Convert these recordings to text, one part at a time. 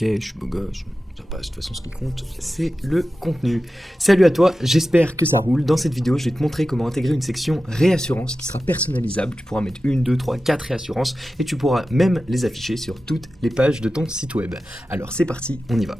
Ok, je suis beau gosse, ça passe, de toute façon ce qui compte, c'est le contenu. Salut à toi, j'espère que ça roule. Dans cette vidéo, je vais te montrer comment intégrer une section réassurance qui sera personnalisable. Tu pourras mettre 1, 2, 3, 4 réassurances et tu pourras même les afficher sur toutes les pages de ton site web. Alors c'est parti, on y va.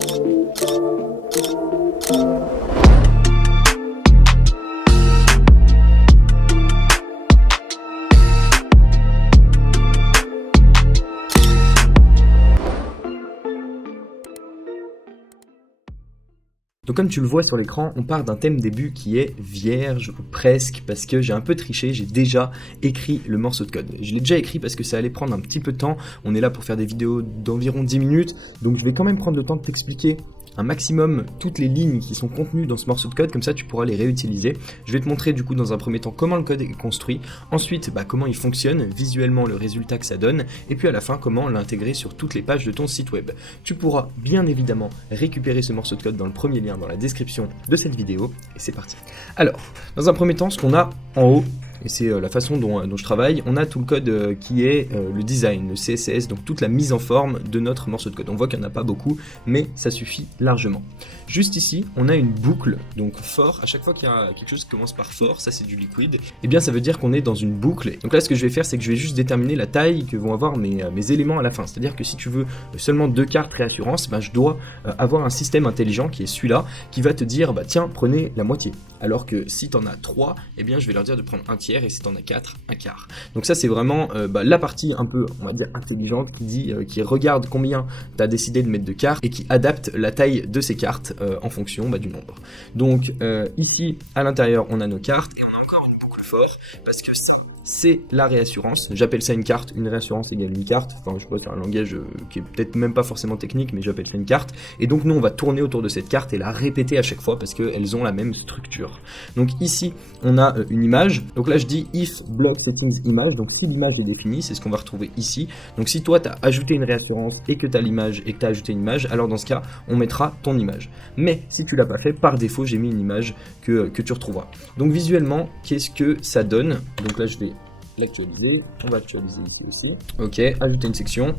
Donc comme tu le vois sur l'écran, on part d'un thème début qui est vierge ou presque, parce que j'ai un peu triché, j'ai déjà écrit le morceau de code. Je l'ai déjà écrit parce que ça allait prendre un petit peu de temps, on est là pour faire des vidéos d'environ 10 minutes, donc je vais quand même prendre le temps de t'expliquer un maximum toutes les lignes qui sont contenues dans ce morceau de code, comme ça tu pourras les réutiliser. Je vais te montrer du coup dans un premier temps comment le code est construit, ensuite comment il fonctionne, visuellement le résultat que ça donne, et puis à la fin comment l'intégrer sur toutes les pages de ton site web. Tu pourras bien évidemment récupérer ce morceau de code dans le premier lien dans la description de cette vidéo, et c'est parti. Alors, dans un premier temps, ce qu'on a en haut, et c'est la façon dont je travaille, on a tout le code qui est le design, le CSS, donc toute la mise en forme de notre morceau de code. On voit qu'il n'y en a pas beaucoup, mais ça suffit largement. Juste ici, on a une boucle, donc for, à chaque fois qu'il y a quelque chose qui commence par for, ça c'est du liquide, et bien ça veut dire qu'on est dans une boucle. Donc là ce que je vais faire, c'est que je vais juste déterminer la taille que vont avoir mes éléments à la fin. C'est-à-dire que si tu veux seulement 2 cartes réassurance, je dois avoir un système intelligent qui est celui-là, qui va te dire, tiens, prenez la moitié. Alors que si tu en as 3, eh bien je vais leur dire de prendre un tiers, et si tu en as 4, un quart. Donc ça c'est vraiment la partie un peu, on va dire, intelligente, qui regarde combien tu as décidé de mettre de cartes, et qui adapte la taille de ces cartes en fonction du nombre. Donc ici, à l'intérieur, on a nos cartes, et on a encore une boucle for, parce que ça, c'est la réassurance. J'appelle ça une carte, une réassurance égale une carte. Enfin, je sais pas, c'est un langage qui est peut-être même pas forcément technique, mais j'appelle ça une carte. Et donc, nous, on va tourner autour de cette carte et la répéter à chaque fois parce qu'elles ont la même structure. Donc, ici, on a une image. Donc là, je dis if block settings image. Donc, si l'image est définie, c'est ce qu'on va retrouver ici. Donc, si toi, tu as ajouté une réassurance et que tu as l'image et que tu as ajouté une image, alors dans ce cas, on mettra ton image. Mais si tu l'as pas fait, par défaut, j'ai mis une image que tu retrouveras. Donc, visuellement, qu'est-ce que ça donne? Donc là, je vais l'actualiser, on va actualiser ici aussi. Ok, ajouter une section,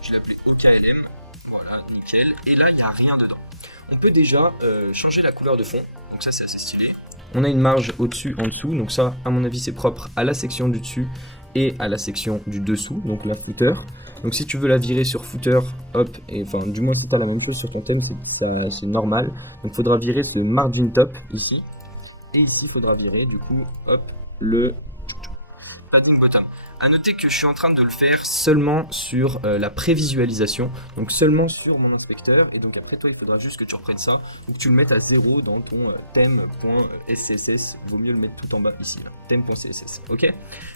je l'ai appelée OKLM, voilà, nickel, et là il n'y a rien dedans. On peut déjà changer la couleur de fond, donc ça c'est assez stylé. On a une marge au-dessus, en dessous, donc ça à mon avis c'est propre à la section du dessus et à la section du dessous, donc la footer. Donc si tu veux la virer sur footer, hop, et enfin du moins tu peux faire la même chose sur ton thème, c'est normal. Donc il faudra virer ce margin top ici, et ici il faudra virer du coup, hop, le padding bottom. A noter que je suis en train de le faire seulement sur la prévisualisation, donc seulement sur mon inspecteur, et donc après toi il faudra juste que tu reprennes ça et que tu le mettes à 0 dans ton theme.scss, vaut mieux le mettre tout en bas ici, theme.css, ok.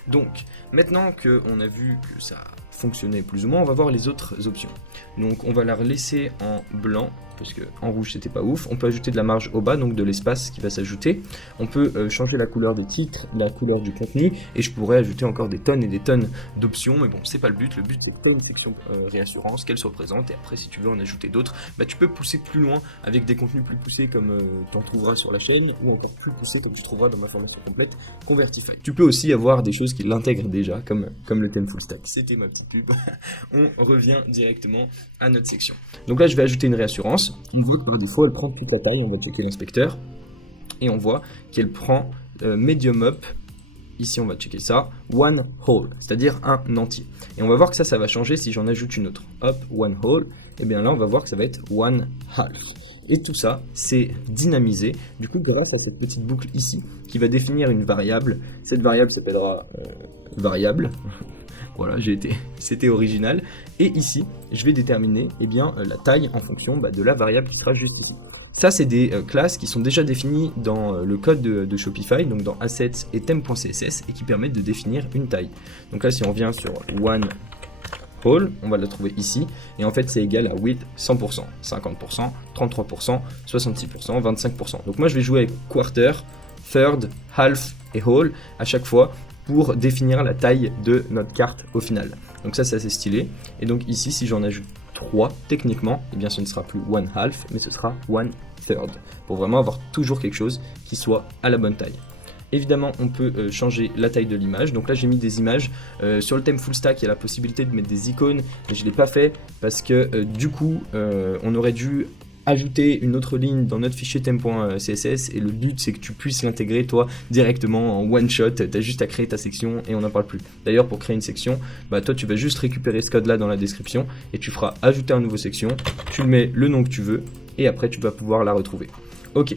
Donc maintenant qu'on a vu que ça fonctionnait plus ou moins, on va voir les autres options. Donc on va la laisser en blanc, parce que en rouge c'était pas ouf. On peut ajouter de la marge au bas, donc de l'espace qui va s'ajouter. On peut changer la couleur des titres, la couleur du contenu, et je pourrais ajouter encore des tonnes et des tonnes d'options, mais bon, c'est pas le but c'est que tu aies une section réassurance, qu'elle soit présente, et après si tu veux en ajouter d'autres, tu peux pousser plus loin avec des contenus plus poussés comme tu en trouveras sur la chaîne, ou encore plus poussés comme tu trouveras dans ma formation complète Convertify. Tu peux aussi avoir des choses qui l'intègrent déjà, comme le thème full stack. C'était ma petite pub. On revient directement à notre section. Donc là je vais ajouter une réassurance. On voit que par défaut elle prend toute la taille, on va checker l'inspecteur, et on voit qu'elle prend medium up. Ici, on va checker ça, one whole, c'est-à-dire un entier. Et on va voir que ça va changer si j'en ajoute une autre. Hop, one whole, et bien là, on va voir que ça va être one half. Et tout ça, c'est dynamisé, du coup, grâce à cette petite boucle ici, qui va définir une variable. Cette variable s'appellera variable. Voilà, c'était original. Et ici, je vais déterminer la taille en fonction de la variable qui sera juste ici. Ça, c'est des classes qui sont déjà définies dans le code de Shopify, donc dans assets et theme.css, et qui permettent de définir une taille. Donc là, si on vient sur one whole, on va la trouver ici, et en fait, c'est égal à width 100%, 50%, 33%, 66%, 25%. Donc moi, je vais jouer avec quarter, third, half et whole à chaque fois pour définir la taille de notre carte au final. Donc ça, c'est assez stylé. Et donc ici, si j'en ajoute 3, techniquement, ce ne sera plus one half, mais ce sera one third, pour vraiment avoir toujours quelque chose qui soit à la bonne taille. Évidemment, on peut changer la taille de l'image. Donc là, j'ai mis des images. Sur le thème full stack, il y a la possibilité de mettre des icônes, mais je ne l'ai pas fait parce que du coup, on aurait dû ajouter une autre ligne dans notre fichier theme.css et le but c'est que tu puisses l'intégrer toi directement en one shot. Tu as juste à créer ta section et on n'en parle plus. D'ailleurs, pour créer une section, bah toi tu vas juste récupérer ce code là dans la description et tu feras ajouter un nouveau section, tu mets le nom que tu veux et après tu vas pouvoir la retrouver. Ok.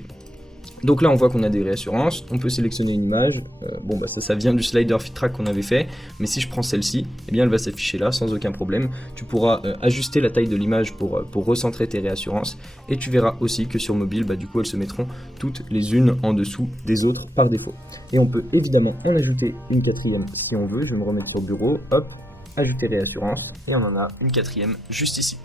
Donc là on voit qu'on a des réassurances, on peut sélectionner une image, bon bah ça vient du slider fit track qu'on avait fait, mais si je prends celle-ci, eh bien elle va s'afficher là sans aucun problème. Tu pourras ajuster la taille de l'image pour recentrer tes réassurances, et tu verras aussi que sur mobile, bah du coup elles se mettront toutes les unes en dessous des autres par défaut. Et on peut évidemment en ajouter une quatrième si on veut. Je vais me remettre sur bureau, hop, ajouter réassurance, et on en a une quatrième juste ici.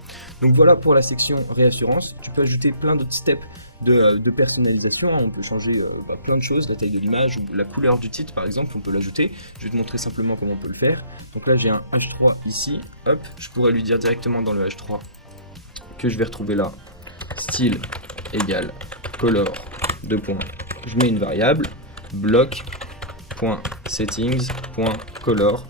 Donc voilà pour la section réassurance. Tu peux ajouter plein d'autres steps de personnalisation, on peut changer plein de choses, la taille de l'image, ou la couleur du titre par exemple, on peut l'ajouter. Je vais te montrer simplement comment on peut le faire. Donc là j'ai un H3 ici, hop, je pourrais lui dire directement dans le H3 que je vais retrouver là, style égale color, deux points, je mets une variable, block.settings.color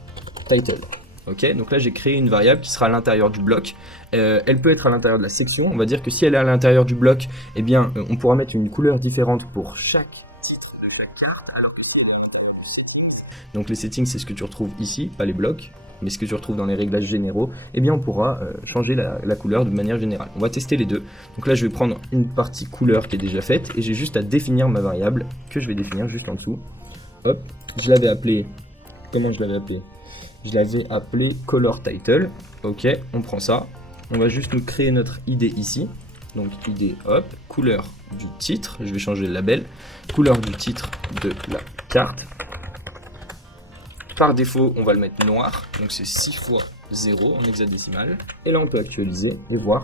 title. Ok, donc là j'ai créé une variable qui sera à l'intérieur du bloc. Elle peut être à l'intérieur de la section. On va dire que si elle est à l'intérieur du bloc, eh bien on pourra mettre une couleur différente pour chaque titre de chaque carte. Donc les settings, c'est ce que tu retrouves ici, pas les blocs, mais ce que tu retrouves dans les réglages généraux. Eh bien on pourra changer la couleur de manière générale. On va tester les deux. Donc là je vais prendre une partie couleur qui est déjà faite et j'ai juste à définir ma variable que je vais définir juste en dessous. Hop, je l'avais appelé. Comment je l'avais appelé ? Je l'avais appelé color title. Ok, on prend ça. On va juste nous créer notre ID ici. Donc ID, hop, couleur du titre. Je vais changer le label. Couleur du titre de la carte. Par défaut, on va le mettre noir. Donc c'est 6 fois 0 en hexadécimal. Et là, on peut actualiser et voir.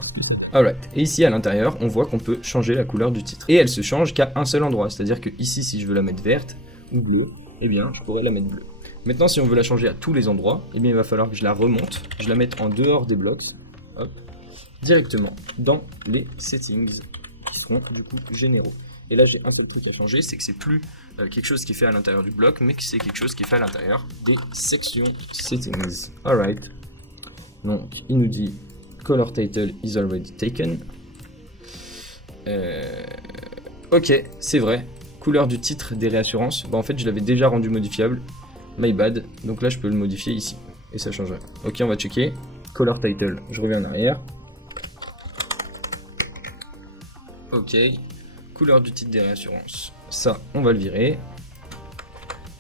Alright. Et ici, à l'intérieur, on voit qu'on peut changer la couleur du titre. Et elle se change qu'à un seul endroit. C'est-à-dire que ici, si je veux la mettre verte ou bleue, eh bien, je pourrais la mettre bleue. Maintenant, si on veut la changer à tous les endroits, eh bien, il va falloir que je la remonte, je la mette en dehors des blocs, hop, directement dans les settings qui seront du coup généraux. Et là, j'ai un seul truc à changer, c'est que c'est plus quelque chose qui est fait à l'intérieur du bloc, mais que c'est quelque chose qui est fait à l'intérieur des sections settings. Alright. Donc, il nous dit color title is already taken. Ok, c'est vrai. Couleur du titre des réassurances, bah en fait, je l'avais déjà rendu modifiable. My bad, donc là je peux le modifier ici et ça change rien. Ok, on va checker. Color title, je reviens en arrière. Ok, couleur du titre des réassurances, ça on va le virer.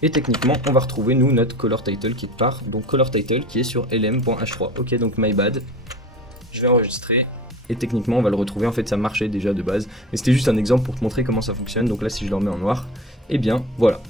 Et techniquement on va retrouver nous notre color title qui part, donc color title qui est sur lm.h3. Ok, donc my bad, je vais enregistrer. Et techniquement on va le retrouver, en fait ça marchait déjà de base. Mais c'était juste un exemple pour te montrer comment ça fonctionne. Donc là si je le remets en noir, et bien voilà.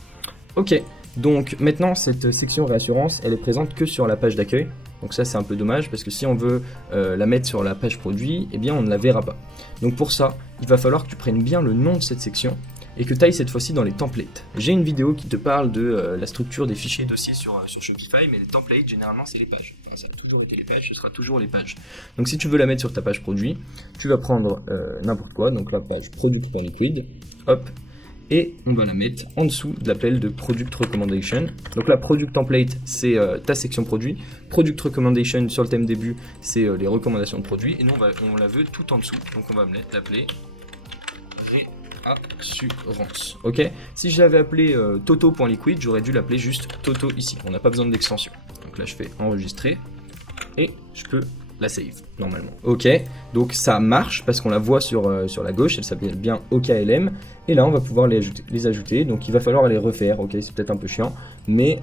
Ok. Donc maintenant cette section réassurance elle est présente que sur la page d'accueil, donc ça c'est un peu dommage parce que si on veut la mettre sur la page produit, eh bien on ne la verra pas. Donc pour ça il va falloir que tu prennes bien le nom de cette section et que tu ailles cette fois-ci dans les templates. J'ai une vidéo qui te parle de la structure des fichiers dossiers sur Shopify, mais les templates généralement c'est les pages. Enfin, ça a toujours été les pages, ce sera toujours les pages. Donc si tu veux la mettre sur ta page produit, tu vas prendre n'importe quoi, donc la page product.liquid, hop, et on va la mettre en dessous de l'appel de Product Recommendation. Donc la Product Template, c'est ta section produit. Product Recommendation sur le thème début, c'est les recommandations de produits. Et nous, on la veut tout en dessous. Donc on va l'appeler Réassurance. Ok. Si je l'avais appelé Toto.liquid, j'aurais dû l'appeler juste Toto ici. On n'a pas besoin d'extension. Donc là, je fais enregistrer et je peux la save normalement. Ok, donc ça marche parce qu'on la voit sur la gauche, elle s'appelle bien OKLM. Et là on va pouvoir les ajouter, donc il va falloir les refaire. Ok, c'est peut-être un peu chiant, mais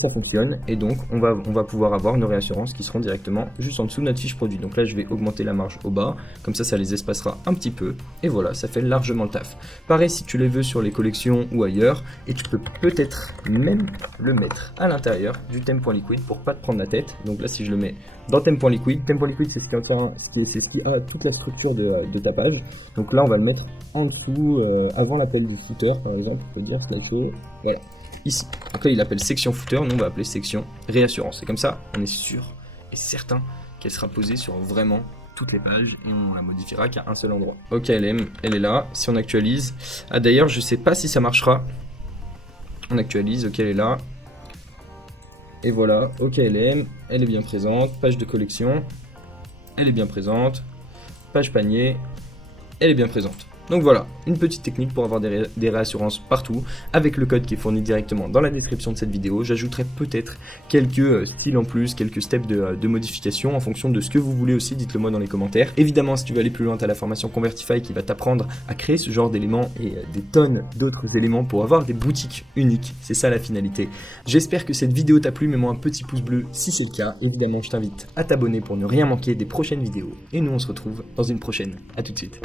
ça fonctionne. Et donc on va pouvoir avoir nos réassurances qui seront directement juste en dessous de notre fiche produit. Donc là je vais augmenter la marge au bas, comme ça les espacera un petit peu. Et voilà, ça fait largement le taf. Pareil si tu les veux sur les collections ou ailleurs, et tu peux peut-être même le mettre à l'intérieur du theme.liquid pour pas te prendre la tête. Donc là si je le mets dans theme.liquid, theme.liquid c'est ce qui a toute la structure de ta page. Donc là on va le mettre en dessous, avant l'appel du footer par exemple, on peut dire slideshow, voilà, ici. Donc là il appelle section footer, nous on va appeler section réassurance. Et comme ça on est sûr et certain qu'elle sera posée sur vraiment toutes les pages et on la modifiera qu'à un seul endroit. Ok, elle est là. Si on actualise, ah d'ailleurs je sais pas si ça marchera On actualise, ok, elle est là. Et voilà, OKLM, elle est bien présente. Page de collection, elle est bien présente. Page panier, elle est bien présente. Donc voilà, une petite technique pour avoir des réassurances partout, avec le code qui est fourni directement dans la description de cette vidéo. J'ajouterai peut-être quelques styles en plus, quelques steps de modification en fonction de ce que vous voulez aussi, dites-le moi dans les commentaires. Évidemment, si tu veux aller plus loin, tu as la formation Convertify qui va t'apprendre à créer ce genre d'éléments et des tonnes d'autres éléments pour avoir des boutiques uniques. C'est ça la finalité. J'espère que cette vidéo t'a plu, mets-moi un petit pouce bleu si c'est le cas. Évidemment, je t'invite à t'abonner pour ne rien manquer des prochaines vidéos. Et nous, on se retrouve dans une prochaine. A tout de suite.